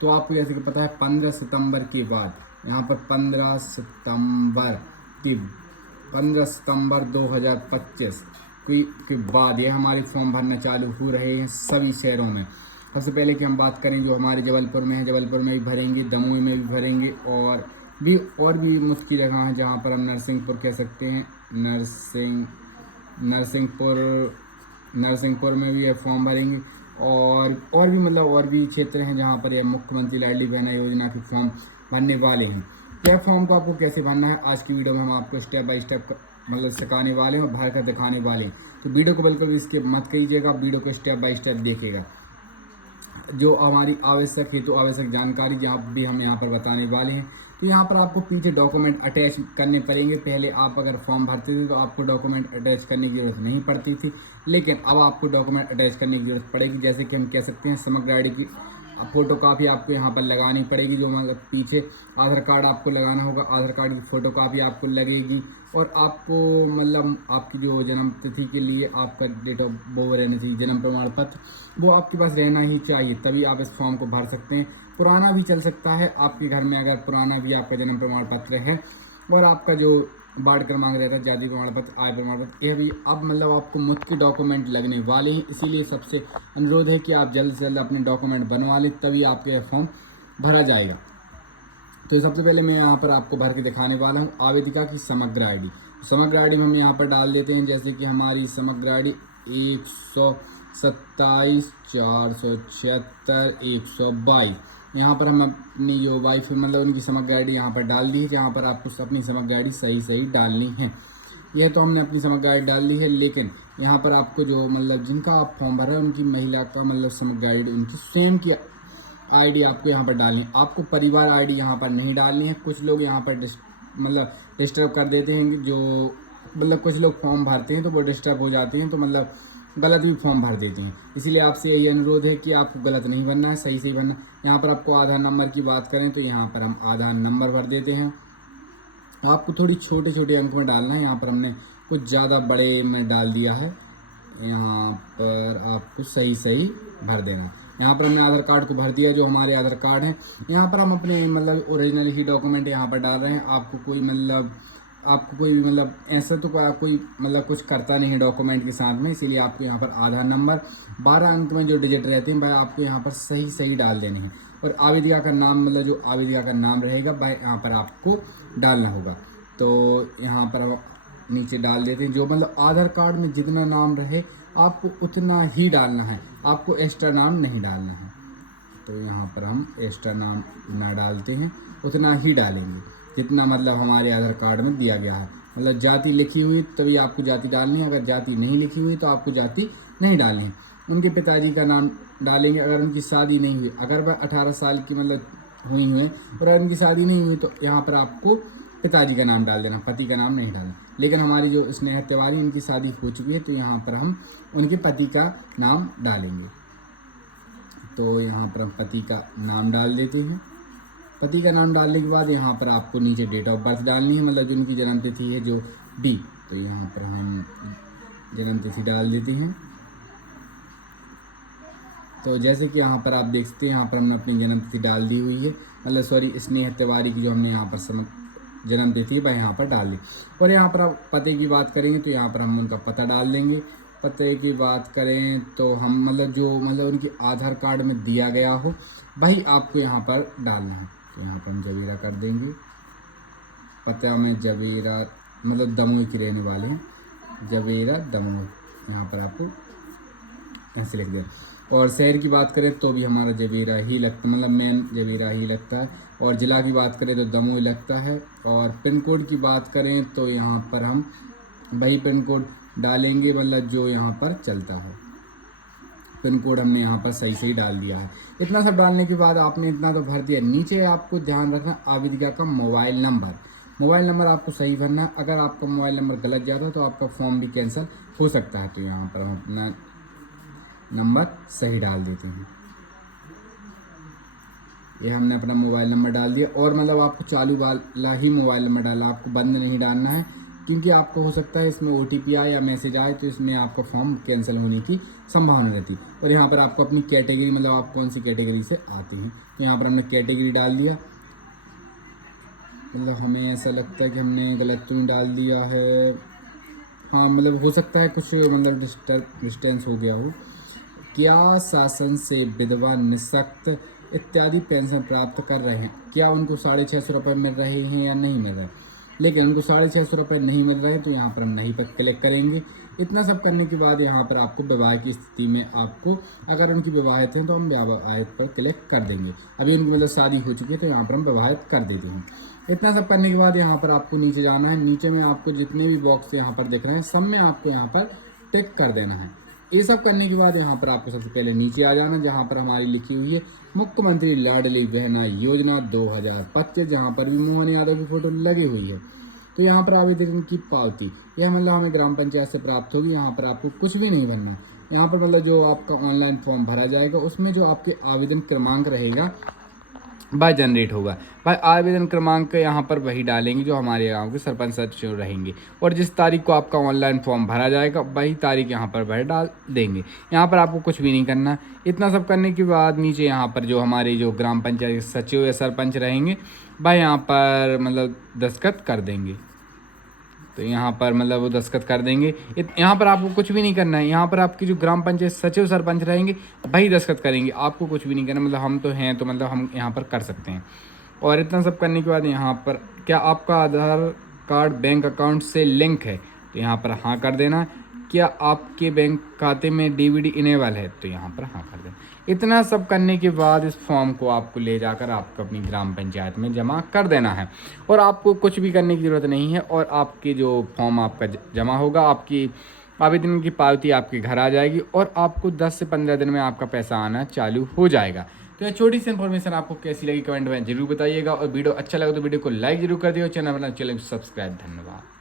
तो आपको जैसे कि पता है 15 सितंबर के बाद यहाँ पर 15 सितंबर 2025 के बाद ये हमारे फॉर्म भरना चालू हो रहे हैं सभी शहरों में। सबसे पहले कि हम बात करें जो हमारे जबलपुर में है, जबलपुर में भी भरेंगे, दमोह में भी भरेंगे, और भी मुख्य जगह हैं जहाँ पर हम नरसिंहपुर कह सकते हैं, नरसिंहपुर में भी ये फॉर्म भरेंगे, और भी मतलब और भी क्षेत्र हैं जहाँ पर यह मुख्यमंत्री लाडली बहना योजना के फॉर्म भरने वाले हैं। यह फॉर्म को आपको कैसे भरना है आज की वीडियो में हम आपको स्टेप बाय स्टेप मतलब सिखाने वाले हैं और भर कर दिखाने वाले हैं। तो वीडियो को बिल्कुल भी इसके मत कीजिएगा, वीडियो को स्टेप बाय स्टेप देखिएगा। जो हमारी आवश्यक हेतु आवश्यक जानकारी जहाँ भी हम यहाँ पर बताने वाले हैं। तो यहाँ पर आपको पीछे डॉक्यूमेंट अटैच करने पड़ेंगे। पहले आप अगर फॉर्म भरते थे तो आपको डॉक्यूमेंट अटैच करने की ज़रूरत नहीं पड़ती थी, लेकिन अब आपको डॉक्यूमेंट अटैच करने की ज़रूरत पड़ेगी। जैसे कि हम कह सकते हैं समग्र आईडी की फ़ोटो कापी आपको यहाँ पर लगानी पड़ेगी। जो मतलब पीछे आधार कार्ड आपको लगाना होगा, आधार कार्ड की फ़ोटो कापी आपको लगेगी, और आपको मतलब आपकी जो जन्म तिथि के लिए आपका डेट ऑफ बर्थ रहना चाहिए, जन्म प्रमाण पत्र वो आपके पास रहना ही चाहिए, तभी आप इस फॉर्म को भर सकते हैं। पुराना भी चल सकता है आपके घर में, अगर पुराना भी आपका जन्म प्रमाण पत्र है और आपका जो वार्ड क्रमांक रहता है, जाति प्रमाण पत्र, आय प्रमाण पत्र, यह भी अब मतलब आपको मुख्य डॉक्यूमेंट लगने वाले हैं। इसीलिए सबसे अनुरोध है कि आप जल्द से जल्द अपने डॉक्यूमेंट बनवा लें, तभी आपका यह फॉर्म भरा जाएगा। तो सबसे पहले मैं यहाँ पर आपको भर के दिखाने वाला हूँ आवेदिका की समग्र आईडी। समग्र आईडी में हम यहाँ पर डाल देते हैं, जैसे कि हमारी समग्र आईडी 127 476 122। यहाँ पर हम अपनी जो वाइफ मतलब उनकी समग्र आईडी यहाँ पर डाल दी है, जहाँ पर आपको अपनी समग्र आईडी सही डालनी है। यह तो हमने अपनी समग्र आईडी डाल दी है, लेकिन यहाँ पर आपको जो मतलब जिनका आप फॉर्म भर रहे हैं उनकी महिला का मतलब समग्र आईडी उनकी स्वयं की आईडी आपको यहाँ पर डालनी है। आपको परिवार आईडी यहाँ पर नहीं डालनी है। कुछ लोग यहाँ पर डिस्टर्ब कर देते हैं, जो मतलब कुछ लोग फॉर्म भरते हैं तो वो डिस्टर्ब हो जाते हैं, तो मतलब गलत भी फॉर्म भर देते हैं। इसीलिए आपसे यही अनुरोध है कि आपको गलत नहीं भरना है, सही भरना। यहाँ पर आपको आधार नंबर की बात करें तो यहाँ पर हम आधार नंबर भर देते हैं। आपको थोड़ी छोटे अंक में डालना है, यहाँ पर हमने कुछ ज़्यादा बड़े में डाल दिया है। यहाँ पर आपको सही भर देना। यहाँ पर हमने आधार कार्ड को भर दिया, जो हमारे आधार कार्ड हैं। यहाँ पर हम अपने मतलब ओरिजिनल ही डॉक्यूमेंट यहाँ पर डाल रहे हैं। आपको कोई भी मतलब ऐसा तो कोई मतलब कुछ करता नहीं है डॉक्यूमेंट के साथ में, इसीलिए आपको यहाँ पर आधार नंबर 12 अंक में जो डिजिट रहते हैं वह आपको यहाँ पर सही डाल देने हैं। और आवेदिका का नाम मतलब जो आवेदिका का नाम रहेगा वह यहाँ पर आपको डालना होगा। तो यहाँ पर नीचे डाल देते हैं, जो मतलब आधार कार्ड में जितना नाम रहे आपको उतना ही डालना है, आपको एक्स्ट्रा नाम नहीं डालना है। तो यहाँ पर हम एक्स्ट्रा नाम ना डालते हैं, उतना ही डालेंगे जितना मतलब हमारे आधार कार्ड में दिया गया है। मतलब जाति लिखी हुई तभी आपको जाति डालनी है, अगर जाति नहीं लिखी हुई तो आपको जाति नहीं डालनी है। उनके पिताजी का नाम डालेंगे, अगर उनकी शादी नहीं हुई, अगर वह 18 साल की मतलब हुई और अगर उनकी शादी नहीं हुई तो यहाँ पर आपको पिताजी का नाम डाल देना, पति का नाम नहीं डालना। लेकिन हमारी जो स्नेहा तिवारी उनकी शादी हो चुकी है, तो यहाँ पर हम उनके पति का नाम डालेंगे। तो यहाँ पर हम पति का नाम डाल देते हैं। पति का नाम डालने के बाद यहाँ पर आपको नीचे डेट ऑफ बर्थ डालनी है, मतलब जो उनकी जन्म तिथि है जो डी, तो यहाँ पर हम जन्म तिथि डाल देते हैं। तो जैसे कि यहाँ पर आप देख सकते हैं, यहाँ पर हमने अपनी जन्म तिथि डाल दी हुई है, मतलब सॉरी स्नेहा तिवारी की जो हमने यहाँ पर जन्म तिथि वह यहाँ पर डाल दी। और यहाँ पर आप पते की बात करेंगे तो यहाँ पर हम उनका पता डाल देंगे। पते की बात करें तो हम मतलब जो मतलब उनके आधार कार्ड में दिया गया हो वही आपको यहाँ पर डालना है। तो यहाँ पर हम जवेरा कर देंगे, पता में जवेरा मतलब दमोह की रहने वाले हैं, जवेरा दमोह, यहाँ पर आपको ऐसे लिख दें। और शहर की बात करें तो भी हमारा जवेरा ही लगता, मतलब मेन जवेरा ही लगता है। और ज़िला की बात करें तो दमोह लगता है। और पिन कोड की बात करें तो यहाँ पर हम वही पिन कोड डालेंगे, मतलब जो यहाँ पर चलता है। पिन कोड हमने यहाँ पर सही डाल दिया है। इतना सब डालने के बाद आपने इतना तो भर दिया। नीचे आपको ध्यान रखना आवेदिका का मोबाइल नंबर आपको सही भरना है। अगर आपका मोबाइल नंबर गलत जाता है तो आपका फॉर्म भी कैंसिल हो सकता है। तो यहाँ पर हम अपना नंबर सही डाल देते हैं। ये हमने अपना मोबाइल नंबर डाल दिया। और मतलब आपको चालू वाला ही मोबाइल नंबर डालना, आपको बंद नहीं डालना है, क्योंकि आपको हो सकता है इसमें OTP आए या मैसेज आए तो इसमें आपका फॉर्म कैंसिल होने की संभावना रहती है। और यहाँ पर आपको अपनी कैटेगरी मतलब आप कौन सी कैटेगरी से आते हैं, तो यहाँ पर हमने कैटेगरी डाल दिया। मतलब हमें ऐसा लगता है कि हमने गलत तो नहीं डाल दिया है, हाँ मतलब हो सकता है कुछ मतलब डिस्टेंस हो गया हो। क्या शासन से विधवा निःशक्त इत्यादि पेंशन प्राप्त कर रहे हैं, क्या उनको 650 रुपये मिल रहे हैं या नहीं मिल रहे, लेकिन उनको 650 रुपये नहीं मिल रहे हैं तो यहाँ पर हम नहीं पर क्लिक करेंगे। इतना सब करने के बाद यहाँ पर आपको विवाह की स्थिति में आपको अगर उनकी विवाहित हैं तो हम विवाहित पर क्लिक कर देंगे। अभी उनकी मतलब शादी हो चुकी है तो यहाँ पर हम विवाहित कर देते हैं। इतना सब करने के बाद यहाँ पर आपको नीचे जाना है। नीचे में आपको जितने भी बॉक्स यहाँ पर दिख रहे हैं सब में आपको यहाँ पर टिक कर देना है। ये सब करने के बाद यहाँ पर आपको सबसे पहले नीचे आ जाना, जहाँ पर हमारी लिखी हुई है मुख्यमंत्री लाडली बहना योजना 2025, जहाँ पर भी मोहन यादव की फोटो लगी हुई है। तो यहाँ पर आवेदन की पावती यह मतलब हमें ग्राम पंचायत से प्राप्त होगी। यहाँ पर आपको कुछ भी नहीं भरना। यहाँ पर मतलब जो आपका ऑनलाइन फॉर्म भरा जाएगा उसमें जो आपके आवेदन क्रमांक रहेगा वह जनरेट होगा। भाई आवेदन क्रमांक यहाँ पर वही डालेंगे जो हमारे गांव के सरपंच सचिव रहेंगे, और जिस तारीख को आपका ऑनलाइन फॉर्म भरा जाएगा वही तारीख यहाँ पर भर डाल देंगे। यहाँ पर आपको कुछ भी नहीं करना। इतना सब करने के बाद नीचे यहाँ पर जो हमारे जो ग्राम पंचायत सचिव या सरपंच रहेंगे वह यहाँ पर मतलब दस्तखत कर देंगे। तो यहाँ पर मतलब वो दस्तखत कर देंगे। यहाँ पर आपको कुछ भी नहीं करना है। यहाँ पर आपकी जो ग्राम पंचायत सचिव सरपंच रहेंगे वही दस्तखत करेंगे, आपको कुछ भी नहीं करना। मतलब हम तो हैं तो मतलब हम यहाँ पर कर सकते हैं। और इतना सब करने के बाद यहाँ पर क्या आपका आधार कार्ड बैंक अकाउंट से लिंक है, तो यहाँ पर हाँ कर देना। क्या आपके बैंक खाते में DVD इनेबल है, तो यहाँ पर हाँ कर देना। इतना सब करने के बाद इस फॉर्म को आपको ले जाकर आपको अपनी ग्राम पंचायत में जमा कर देना है, और आपको कुछ भी करने की ज़रूरत नहीं है। और आपके जो फॉर्म आपका जमा होगा, आपकी आवेदन की पावती आपके घर आ जाएगी, और आपको 10 से 15 दिन में आपका पैसा आना चालू हो जाएगा। तो यह छोटी सी इन्फॉर्मेशन आपको कैसी लगी कमेंट में जरूर बताइएगा, और वीडियो अच्छा लगा तो वीडियो को लाइक जरूर कर दिए और चैनल सब्सक्राइब। धन्यवाद।